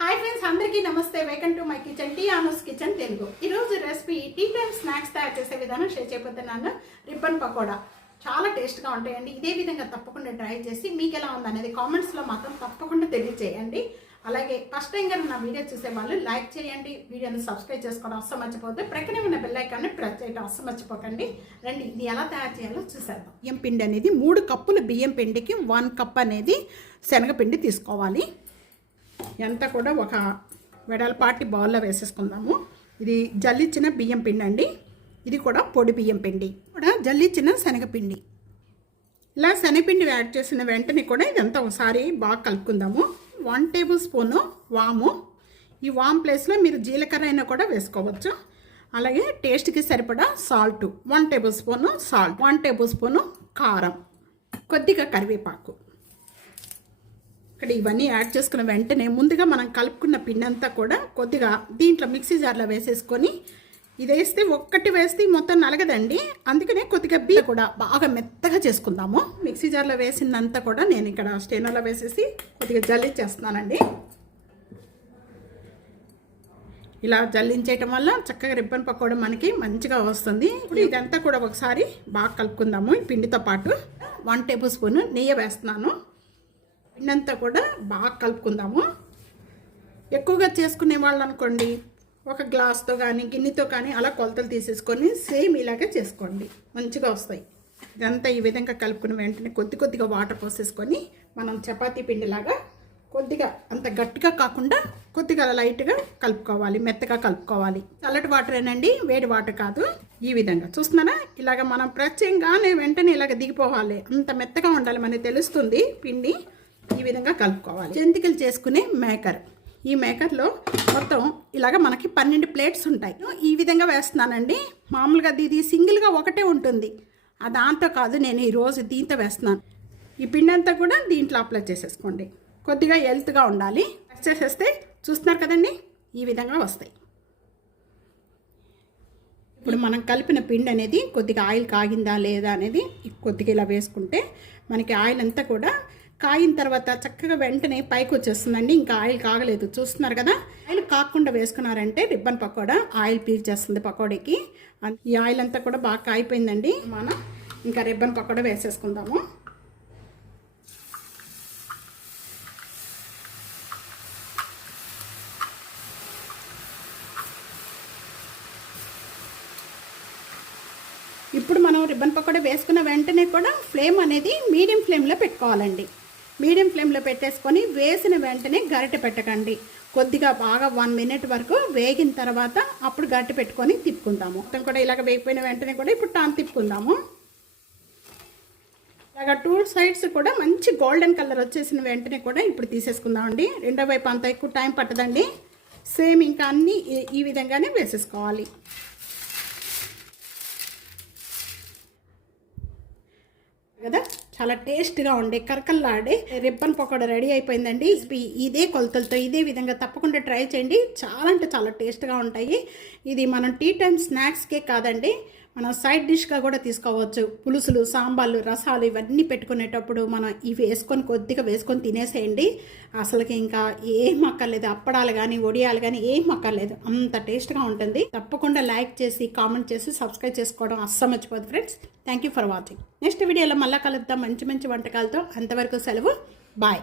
Hi friends, అందరికీ నమస్తే. Welcome to my kitchen, టీ ఆనస్ కిచెన్ తెలుగు. ఈరోజు రెసిపీ టీ టైమ్ స్నాక్స్ తయారు చేసే విధానం షేర్ చేయబోతున్నాను. రిబ్బన్ పకోడా చాలా టేస్ట్గా ఉంటాయండి. ఇదే విధంగా తప్పకుండా ట్రై చేసి మీకు ఎలా ఉందనేది కామెంట్స్లో మాత్రం తప్పకుండా తెలియజేయండి. అలాగే ఫస్ట్ టైం కన్నా నా వీడియో చూసే వాళ్ళు లైక్ చేయండి, వీడియోని సబ్స్క్రైబ్ చేసుకోవడం అస్సలు మర్చిపోతే ప్రక్కనే ఉన్న బెల్ ఐకాన్ని ప్రెస్ చేయడం అస్సలు మర్చిపోకండి. రండి, ఇది ఎలా తయారు చేయాలో చూసేద్దాం. బియ్యం పిండి అనేది 3 కప్పుల బియ్యం పిండికి 1 కప్ అనేది శనగపిండి తీసుకోవాలి. ఎంత కూడా ఒక వెడల్పాటి బౌల్లో వేసేసుకుందాము. ఇది జల్లిచ్చిన బియ్యం పిండి అండి. ఇది కూడా పొడి బియ్యం పిండి, కూడా జల్లిచ్చిన శనగపిండి. ఇలా శనగపిండి యాడ్ చేసిన వెంటనే కూడా ఇదంతా ఒకసారి బాగా కలుపుకుందాము. 1 టేబుల్ స్పూను వాము. ఈ వామ్ ప్లేస్లో మీరు జీలకర్ర అయినా కూడా వేసుకోవచ్చు. అలాగే టేస్ట్కి సరిపడా salt 1 table spoon salt, 1 table spoon కారం, కొద్దిగా కరివేపాకు. ఇక్కడ ఇవన్నీ యాడ్ చేసుకున్న వెంటనే ముందుగా మనం కలుపుకున్న పిండి అంతా కూడా కొద్దిగా దీంట్లో మిక్సీ జార్లో వేసేసుకొని, ఇది వేస్తే ఒక్కటి వేస్తే మొత్తం నలగదండి. అందుకనే కొద్దిగా బియ్యం కూడా బాగా మెత్తగా చేసుకుందాము. మిక్సీ జార్లో వేసిందంతా కూడా నేను ఇక్కడ స్టెయినర్లో వేసేసి కొద్దిగా జల్లించేస్తున్నానండి. ఇలా జల్లించేయటం వల్ల చక్కగా రిబ్బన్ పకోడా మనకి మంచిగా వస్తుంది. ఇప్పుడు ఇదంతా కూడా ఒకసారి బాగా కలుపుకుందాము. ఈ పిండితో పాటు 1 టేబుల్ స్పూన్ నెయ్యి వేస్తున్నాను. పిండంతా కూడా బాగా కలుపుకుందాము. ఎక్కువగా చేసుకునే వాళ్ళు అనుకోండి, ఒక గ్లాస్తో కానీ గిన్నెతో కానీ అలా కొలతలు తీసేసుకొని సేమ్ ఇలాగే చేసుకోండి, మంచిగా వస్తాయి. ఇదంతా ఈ విధంగా కలుపుకున్న వెంటనే కొద్దిగా వాటర్ పోసేసుకొని మనం చపాతీ పిండిలాగా కొద్దిగా అంత గట్టిగా కాకుండా కొద్దిగా లైట్గా కలుపుకోవాలి, మెత్తగా కలుపుకోవాలి. చల్లటి వాటరేనండి, వేడి వాటర్ కాదు. ఈ విధంగా చూస్తున్నారా, ఇలాగ మనం ప్రెస్ చేయగానే వెంటనే ఇలాగ దిగిపోవాలి. అంత మెత్తగా ఉండాలి, మనకి తెలుస్తుంది పిండి. ఈ విధంగా కలుపుకోవాలి. జంతికలు చేసుకునే మేకర్, ఈ మేకర్లో మొత్తం ఇలాగ మనకి 12 ప్లేట్స్ ఉంటాయి. ఈ విధంగా వేస్తున్నానండి. మామూలుగా ఇది సింగిల్గా ఒకటే ఉంటుంది, దాంతో కాదు, నేను ఈరోజు దీంతో వేస్తున్నాను. ఈ పిండి అంతా కూడా దీంట్లో అప్లై చేసేసుకోండి. కొద్దిగా హెల్త్గా ఉండాలి. చేసేస్తే చూస్తున్నారు కదండి, ఈ విధంగా వస్తాయి. ఇప్పుడు మనం కలిపిన పిండి అనేది కొద్దిగా ఆయిల్ కాగిందా లేదా అనేది కొద్దిగా ఇలా వేసుకుంటే మనకి ఆయిల్ అంతా కూడా కాగిన తర్వాత చక్కగా వెంటనే పైకి వచ్చేస్తుందండి. ఇంకా ఆయిల్ కాగలేదు, చూస్తున్నారు కదా. ఆయిల్ కాకుండా వేసుకున్నారంటే రిబ్బన్ పకోడా ఆయిల్ పీల్చేస్తుంది పకోడీకి. ఈ ఆయిల్ అంతా కూడా బాగా కాగిపోయిందండి. మనం ఇంకా రిబ్బన్ పకోడా వేసేసుకుందాము. ఇప్పుడు మనం రిబ్బన్ పకోడా వేసుకున్న వెంటనే కూడా ఫ్లేమ్ అనేది మీడియం ఫ్లేమ్లో పెట్టుకోవాలండి. మీడియం ఫ్లేమ్లో పెట్టేసుకొని వేసిన వెంటనే గరిటె పెట్టకండి. కొద్దిగా బాగా 1 మినిట్ వరకు వేగిన తర్వాత అప్పుడు గరిటె పెట్టుకొని తిప్పుకుందాము. మొత్తం కూడా ఇలాగ వేగిపోయిన వెంటనే కూడా ఇప్పుడు టాన్ తిప్పుకుందాము. ఇలాగ 2 సైడ్స్ కూడా మంచి గోల్డెన్ కలర్ వచ్చేసిన వెంటనే కూడా ఇప్పుడు తీసేసుకుందామండి. రెండో వైపు అంత ఎక్కువ టైం పట్టదండి. సేమ్ ఇంకా అన్నీ ఈ విధంగానే వేసేసుకోవాలి. కదా, చాలా టేస్ట్గా ఉండే కరకల్లాడే రిబ్బన్ పకోడా రెడీ అయిపోయిందండి. ఇదే కొలతలతో ఇదే విధంగా తప్పకుండా ట్రై చేయండి. చాలా అంటే చాలా టేస్ట్గా ఉంటాయి. ఇది మనం టీ టైం స్నాక్స్కే కాదండి, మనం సైడ్ డిష్గా కూడా తీసుకోవచ్చు. పులుసులు, సాంబార్లు, రసాలు ఇవన్నీ పెట్టుకునేటప్పుడు మనం ఇవి వేసుకొని కొద్దిగా వేసుకొని తినేసేయండి. అసలుకి ఇంకా ఏం అక్కర్లేదు, అప్పడాలు కానీ వడియాలు కానీ ఏం అక్కర్లేదు, అంత టేస్ట్గా ఉంటుంది. తప్పకుండా లైక్ చేసి కామెంట్ చేసి సబ్స్క్రైబ్ చేసుకోవడం అస్సలు మర్చిపోదు friends. Thank you for watching. Next వీడియోలో మళ్ళీ కలుద్దాం మంచి మంచి వంటకాలతో. అంతవరకు సెలవు, బాయ్.